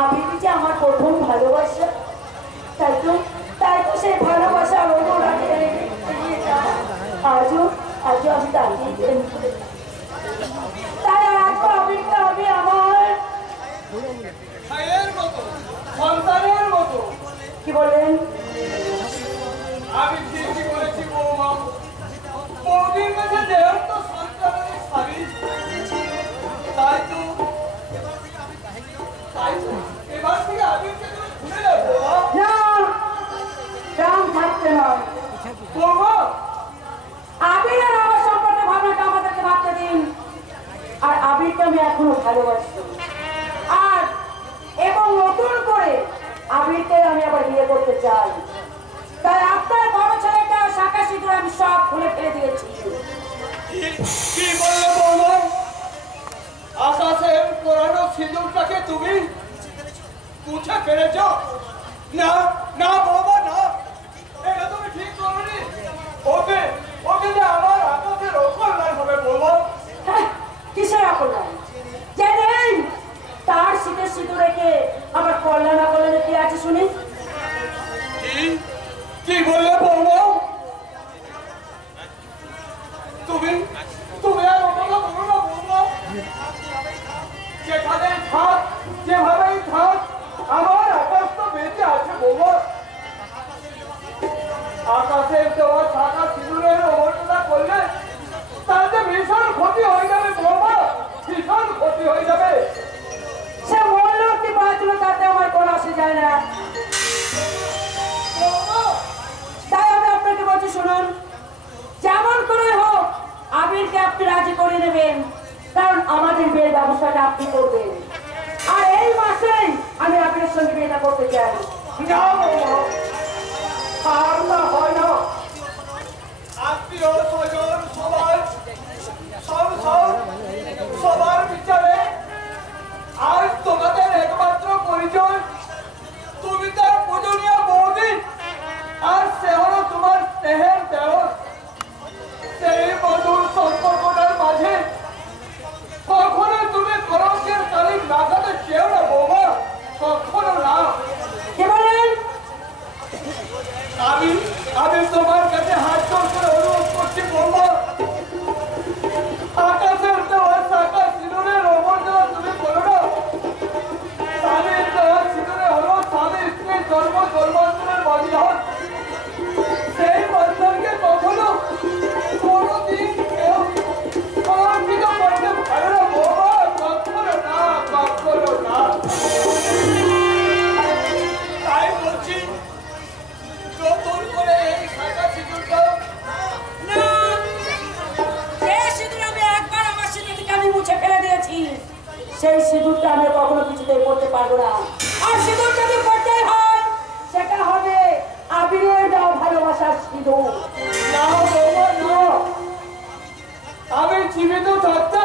আবির যে আমার প্রথম ভালোবাসা, তাই তো সেই ভালোবাসা আজও আমি তাকিয়ে তাই আজও আবিরটা আমি আমার সন্তানের মতো। কি বললেন? আমি ঠিকই বলেছি বৌমা, বৌদির কাছে দেহের তো সন্তানের স্বামী, তাই তো এবার থেকে আবিরকে তুমি ভুলে যাবো না, রাম থাকতে নয় বৌমা। আবির আর আমার সম্পর্কে ভাবনাটা আমাদেরকে ভাবতে দিন। আর আবিরকে আমি এখনো ভালোবাসি, আর এবং নতুন করে আবিরকে আমি আবার বিয়ে করতে চাই। তাই আপনার বড় ছেলেটা শাখা সিঁদুর আমি সব খুলে ফেলে দিয়েছি। কি বললে বৌমা? আকাশের পুরানো সিঁদুরটাকে তুমি মুছে ফেলেছ? না না বৌমা, না, এটা তুমি ঠিক করোনি। ওকে ওকে যে আমার আকাশের অকল্যাণ হবে বৌমা। কিসের অকল্যাণ? জানেন তার শীতের সিঁদুর রেখে আমার কল্যাণ অকল্যাণে কি আছে শুনি? কি বললে বৌমা? তুমি তুমি আর অপরাধ করো না বৌমা। যেখানেই থাক, যেভাবেই থাক, আমার আকাশ তো বেঁচে আছে বৌমা। আকাশের দেওয়া শাখা সিঁদুরের অবহেলা করলে তার যে ভীষণ ক্ষতি হয়ে যাবে বৌমা, ভীষণ ক্ষতি হয়ে যাবে। সে মরলো কি বাঁচলো তাতে আমার কোনো আসে যায় না। তাই আমি আপনাকে বলছি শুনুন, যেমন করে হোক আবিরকে আপনি রাজি করে নেবেন, কারণ আমাদের বিয়ের ব্যবস্থাটা আপনি করবেন। আর এই মাসেই আমি আবিরের সঙ্গে বিয়েটা করতে চাই। আর না হয় না, আত্মীয় স্বজন সবার বিচারে আজ তোমাদের একমাত্র পরিচয় তুমি তার পূজনীয় বৌদি, আর সে হলো তোমার স্নেহের দেওর। সেই মধুর সম্পর্কটার মাঝে কখনো তুমি কলঙ্কের তালিম লাগাতে চেও না বৌমা, কখনো না। কি বলেন? আমি তোমার কাছে হাত জোড় করে অনুরোধ করছি বৌমা, আকাশের দেওয়া শাখা সিঁদুরের অমর্যাদা তুমি বলো না। স্বামীর দেওয়া সিঁদুরে হলো স্বামী স্ত্রীর জন্মান্তরের বন্ধন। সেই বন্ধনকে কখনো কোনোদিন কেউ কলঙ্কিত করতে পারে না বৌমা, কখনো না, কখনো না। তাই বলছি, নতুন করে এই শাখা সিঁদুরটা না, যে সিঁদুর আমি একবার আমার সিঁদুর থেকে আমি মুছে ফেলে দিয়েছি, সেই সিঁদুরটা আমি কখনো কিছুতেই করতে পারবো না। আর সিঁদুর যদি করতে হয় সেটা হবে আবিরের দেওয়া ভালোবাসার সিঁদুর। না বৌমা, না। আমি জীবিত থাকতে